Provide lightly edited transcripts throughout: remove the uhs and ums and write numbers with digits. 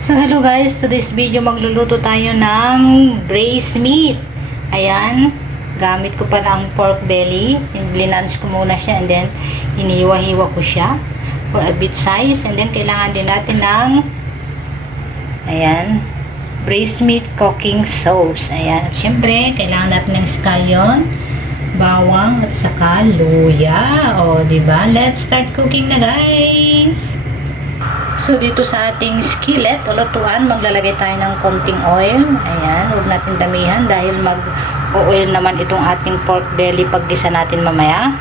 So hello guys, today's video magluluto tayo ng braised meat. Ayan, gamit ko pala ang pork belly. Blinange ko muna siya and then iniwa-hiwa ko siya for a bit size. And then kailangan din natin ng ayan, braised meat cooking sauce. Ayan, at syempre kailangan natin ng scallion, bawang at saka luya. O, diba? Let's start cooking na guys! So, dito sa ating skillet o lutuan, maglalagay tayo ng konting oil. Ayan, huwag natin damihan dahil mag-oil naman itong ating pork belly pag gisa natin mamaya.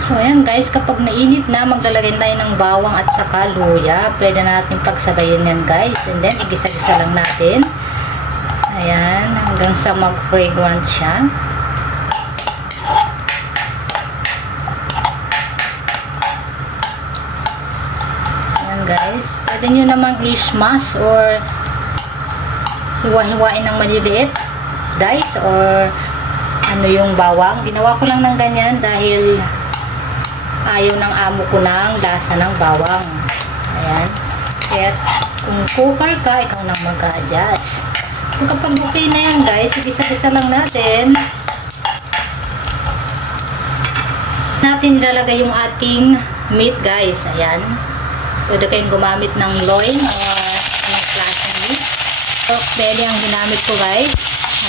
So, ayan guys, kapag nainit na, maglalagay tayo ng bawang at saka luya. Pwede natin pagsabayin yan guys. And then, igisa-gisa lang natin. Ayan, hanggang sa mag-fragrance siya. Guys, pwede nyo namang i-smash or hiwa-hiwain ng maliliit dice or ano yung bawang. Ginawa ko lang ng ganyan dahil ayaw ng amo ko ng lasa ng bawang. Ayan. Kaya kung cooker ka, ikaw nang mag-adjust. So kapag okay na yan guys, isa-isa lang natin ilalagay yung ating meat guys. Ayan. Pwede kayong gumamit ng loin o ng klaseng meat. Pork belly ang ginamit ko guys.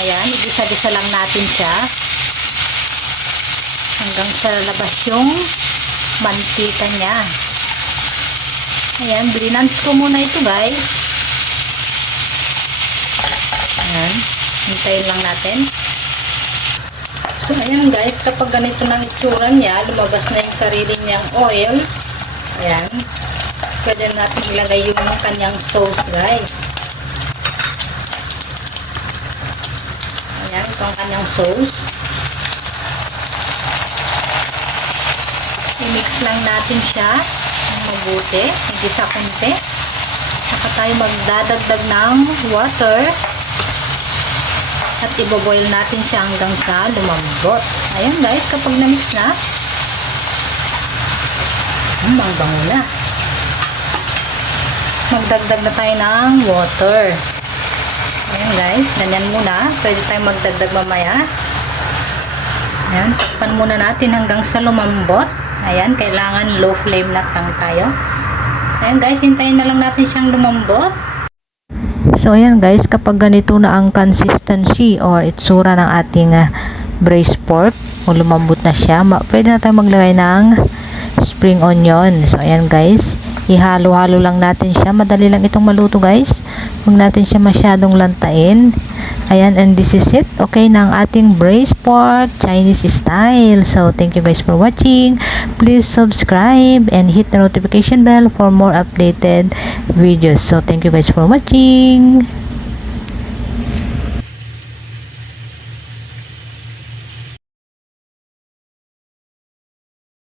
Ayan, igisa-gisa lang natin siya hanggang sa labas yung mantika niya. Ayan, blinange ko muna ito guys. Ayan, hintayin lang natin. So ayan guys, kapag ganito ng itsura niya, lumabas na yung sarili niyang oil. Ayan, pwede natin ilagay yung kanyang sauce guys. Ayan, ito ang kanyang sauce. I-mix lang natin siya ng mabuti, hindi sa konti. Saka tayo magdadagdag ng water at iboboil natin siya hanggang sa lumambot. Ayan guys, kapag na-mix na, ang bango na. Magdagdag na tayo ng water. Ayan guys, ganyan muna. Pwede tayong magdagdag mamaya. Ayan, takpan muna natin hanggang sa lumambot. Ayan, kailangan low flame lang tayo. Ayan guys, hintayin na lang natin siyang lumambot. So ayan guys, kapag ganito na ang consistency or itsura ng ating braised pork, kung lumambot na siya, pwede na tayong maglagay ng spring onion. So ayan guys, ihalo-halo lang natin siya. Madali lang itong maluto guys. Huwag natin siya masyadong lantain. Ayan, and this is it. Okay na ang ating braised pork Chinese style. So thank you guys for watching. Please subscribe and hit the notification bell for more updated videos. So thank you guys for watching.